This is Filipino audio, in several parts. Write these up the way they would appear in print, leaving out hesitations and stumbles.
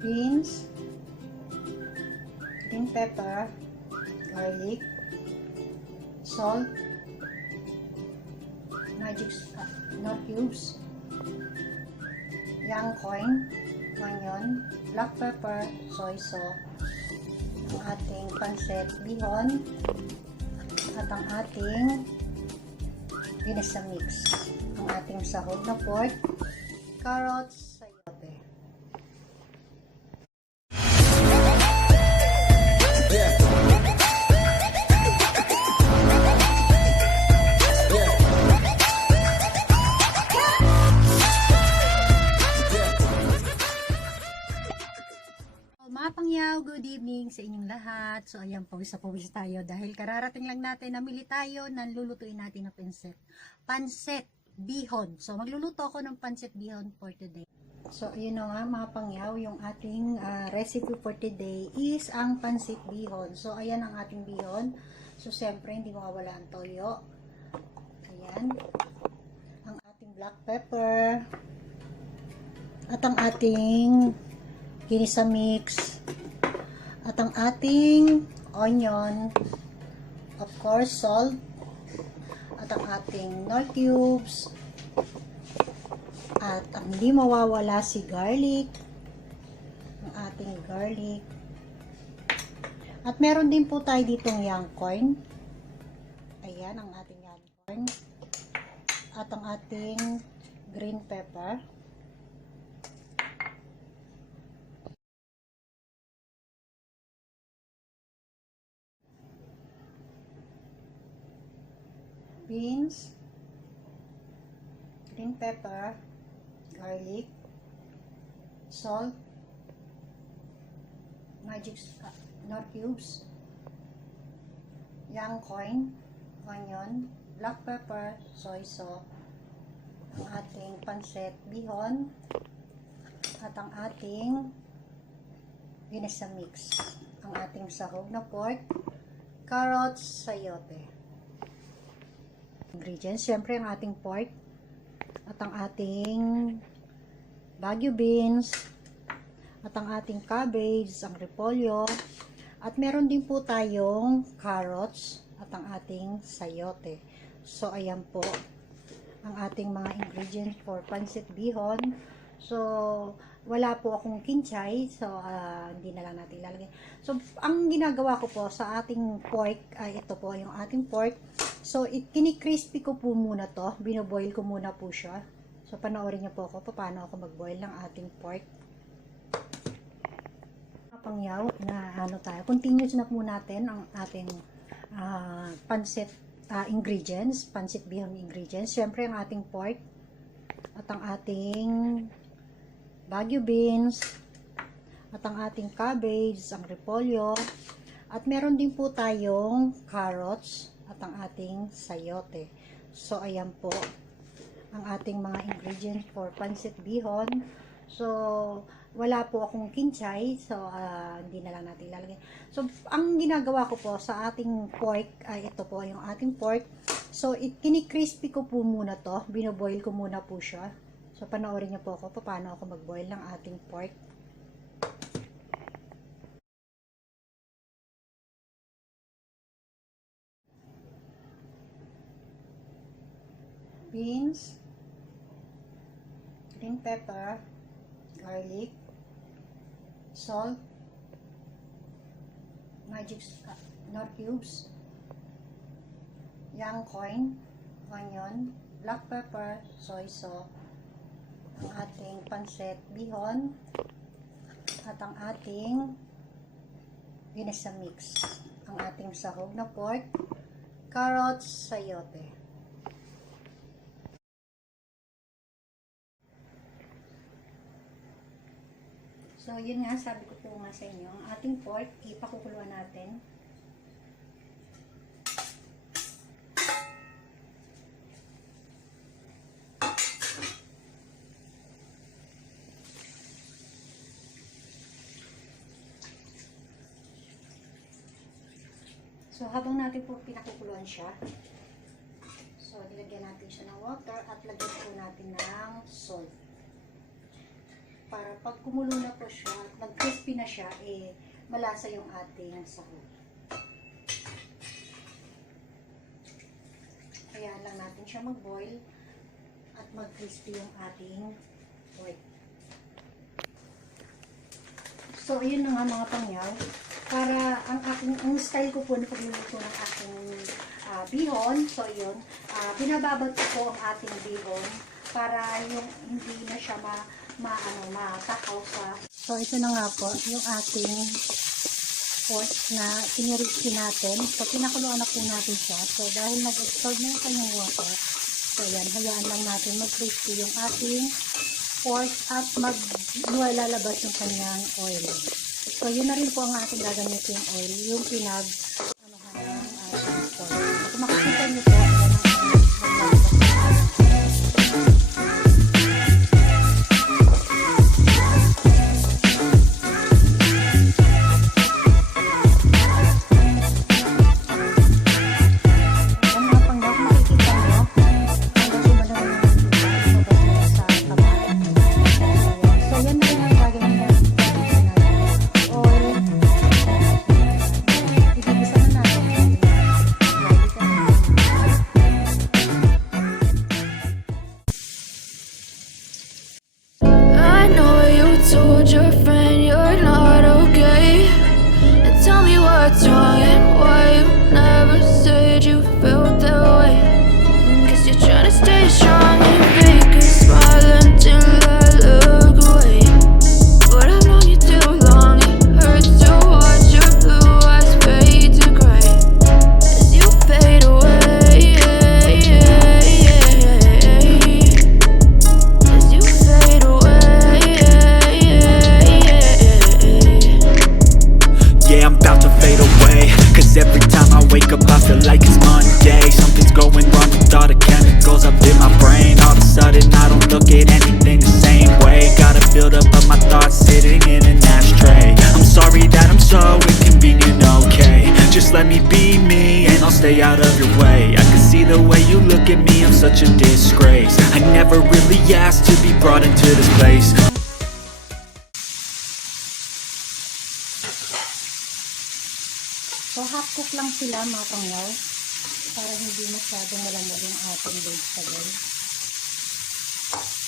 beans, green pepper, garlic, salt, magic nor cubes, young coin, onion, black pepper, soy sauce, ang ating pancit bihon, at ang ating ginisa mix, ang ating sahog na pork, carrots, sayote. Mga pangyaw, good evening sa inyong lahat. So ayan, pawis tayo dahil kararating lang natin, namili tayo ng lulutuin natin na pancit bihon. So magluluto ako ng pancit bihon for today. So ayun na nga mga pangyaw, yung ating recipe for today is ang pancit bihon. So ayan ang ating bihon. So siyempre hindi mawawala ang toyo. Ayan. Ang ating black pepper. At ang ating ginisa mix, at ang ating onion, of course salt, at ang ating nor cubes, at ang hindi mawawala si garlic, ang ating garlic, at meron din po tayo ditong young corn. Ayan ang ating young corn, at ang ating green pepper, beans, green pepper, garlic, salt, magic nor cubes, young corn, onion, black pepper, soy sauce, ang ating pancit bihon, at ang ating ginisa mix, ang ating sahog na pork, carrots, sayote. Ingredients, syempre ang ating pork, at ang ating Baguio beans, at ang ating cabbage, ang repolyo, at meron din po tayong carrots, at ang ating sayote. So ayan po ang ating mga ingredients for pancit bihon. So wala po akong kinchay, so hindi na lang natin ilalagay. So ang ginagawa ko po sa ating pork ay ito po yung ating pork. So kini-crispy ko po muna to, binoboil ko muna po siya. So panoorin niyo po ako paano ako mag-boil ng ating pork. Pangyaw na tayo. Continuous na po natin ang ating pancit ingredients, pancit bihon ingredients. Syempre ang ating pork, at ang ating Baguio beans, at ang ating cabbage, ang repolyo, at meron din po tayong carrots, at ang ating sayote. So ayan po ang ating mga ingredients for pancit bihon. So wala po akong kinchay, so hindi na lang natin ilalagay. So ang ginagawa ko po sa ating pork ay ito po yung ating pork. So kini-crispy ko po muna to, binoboil ko muna po siya. So panoorin niyo po ako paano ako mag-boil ng ating pork. Beans, green pepper, garlic, salt, magic nor cubes, young corn, onion, black pepper, soy sauce, ang ating pancit bihon, at ang ating ginisa mix, ang ating sahog na pork, carrots, sayote. So yun nga, sabi ko po nga sa inyo, ang ating pork ipakukuluan natin. So, habang natin po pinakukuluan siya, so, nilagyan natin siya ng water at lagyan po natin ng salt. para pag kumulo na po siya at nag-crispy na siya, eh, malasa yung ating sahog. Hayaan lang natin siya mag-boil at mag-crispy yung ating pork. So, ayun na nga mga pangyaw. Para ang style ko po na pagluluto ng ating bihon. So, yun. Binababad ko po ang ating bihon para yung hindi na siya matakaw sa. So, ito na nga po yung ating pork na kiniriski natin. So, pinakuluan na po natin siya. So, dahil nag-absorb na yung kanyang water, so, yan. Hayaan lang natin mag-crispy yung ating pork at lalabas yung kanyang oil. So, yun na rin po ang ating gagamitin oil, yung pinag-anuhan ng ating pork. So, kung makikita nyo po, stay out of your way. I can see the way you look at me, I'm such a disgrace. I never really asked to be brought into this place. So, half cook lang sila mga pangyaw para hindi masyadong malamig yung ating vegetable.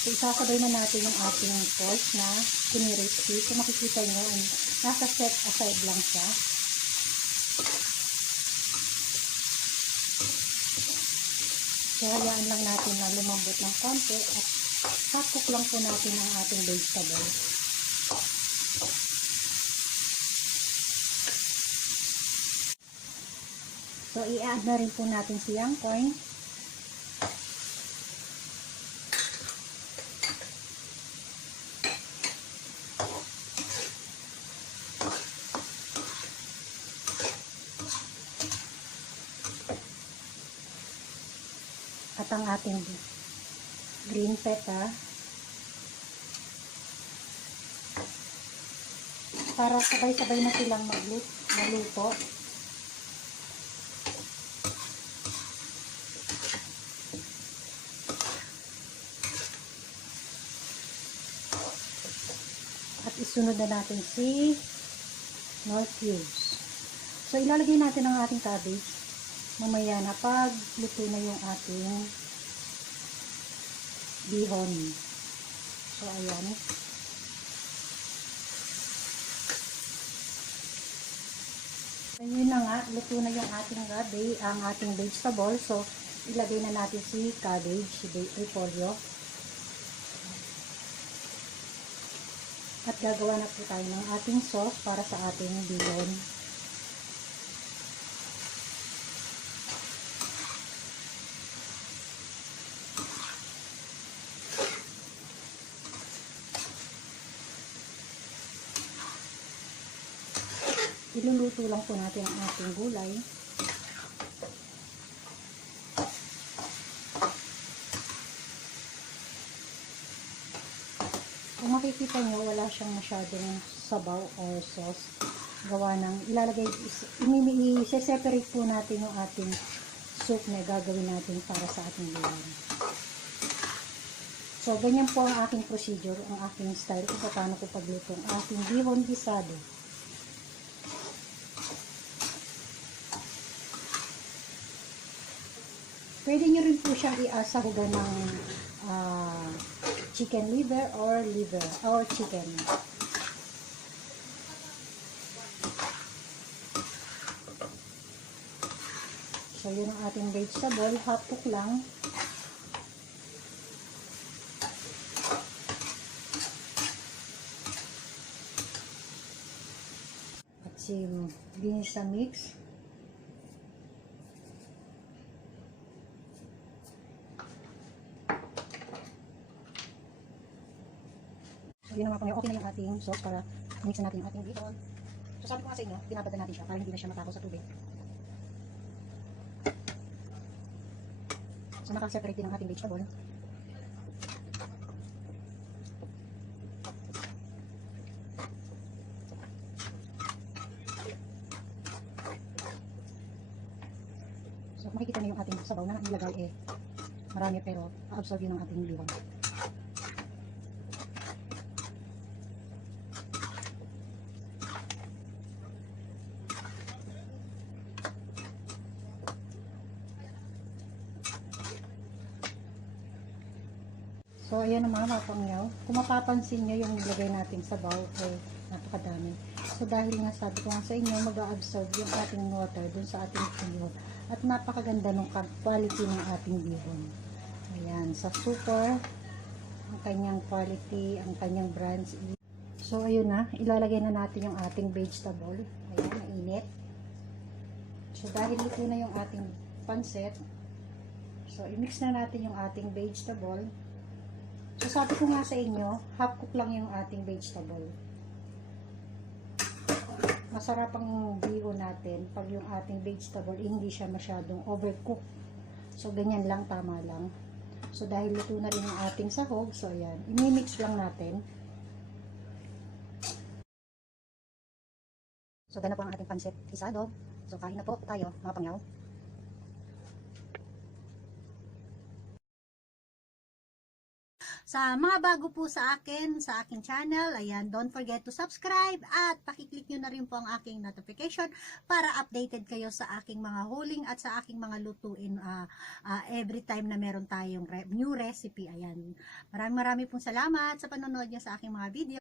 So, isasabay na natin yung ating pork na kiniriski. So, makikita nyo, nasa set aside lang siya. So, hayaan lang natin na lumambot ng konti at half cook lang po natin ang ating vegetable. So, i-add na rin po natin si young corn. At ang ating green pepper. Para sabay-sabay na silang maluto. At isunod na natin si Knorr cubes. So, ilalagay natin ang ating cabbage. Mamaya na pag luto na yung ating bihon. So, ayan. Ayun na nga, luto na yung ating cabbage, ang ating vegetable. So, ilagay na natin si cabbage, si repolyo. At gagawa na po tayo ng ating sauce para sa ating bihon. Iluluto lang po natin ang ating gulay. Kung makikita nyo, wala siyang masyadong sabaw or sauce. Gawa ng ilalagay, i-separate po natin yung ating soup na gagawin natin para sa ating gulay. So, ganyan po ang aking procedure, ang aking style kung paano ko pagluto ang aking bihon gisado. Pwede nyo rin po siyang iasahugan ng chicken liver or chicken. So, yun ang ating vegetable. Half cook lang. At si binis sa mix. So, yun naman po, okay na yung ating sauce para mix na natin yung ating bihon. So, sabi ko nga sa inyo, binabad na natin siya para hindi na siya matakaw sa tubig. So, nakaseparate din ang ating vegetable. So, makikita niyo yung ating sabaw na ilagay marami pero absorb yun ang ating bihon. So, ayan ang mga pangyaw. Kung mapapansin nyo yung nilagay natin sa bowl ay napakadami. So, dahil nga sabi ko nga sa inyo, mag-absorb yung ating water dun sa ating bihon. At napakaganda ng quality ng ating bihon. Ayan, sa super, ang kanyang quality, ang kanyang brands. So, ayun na, ilalagay na natin yung ating vegetable. Ayan, mainit. So, dahil luto na yung ating pansit, so, i-mix na natin yung ating vegetable. So, sabi ko nga sa inyo, half cook lang yung ating vegetable. Masarap ang bihon natin pag yung ating vegetable hindi siya masyadong overcook. So, ganyan lang, tama lang. So, dahil luto na rin yung ating sahog, so, ayan, i-mix lang natin. So, ganun po ang ating pansit gisado. So, kain na po tayo, mga pangyaw. Sa mga bago po sa akin, sa aking channel, ayan, don't forget to subscribe at pakiclick nyo na rin po ang aking notification para updated kayo sa aking mga huling at sa aking mga lutuin every time na meron tayong new recipe. Ayan, maraming pong salamat sa panonood nyo sa aking mga video.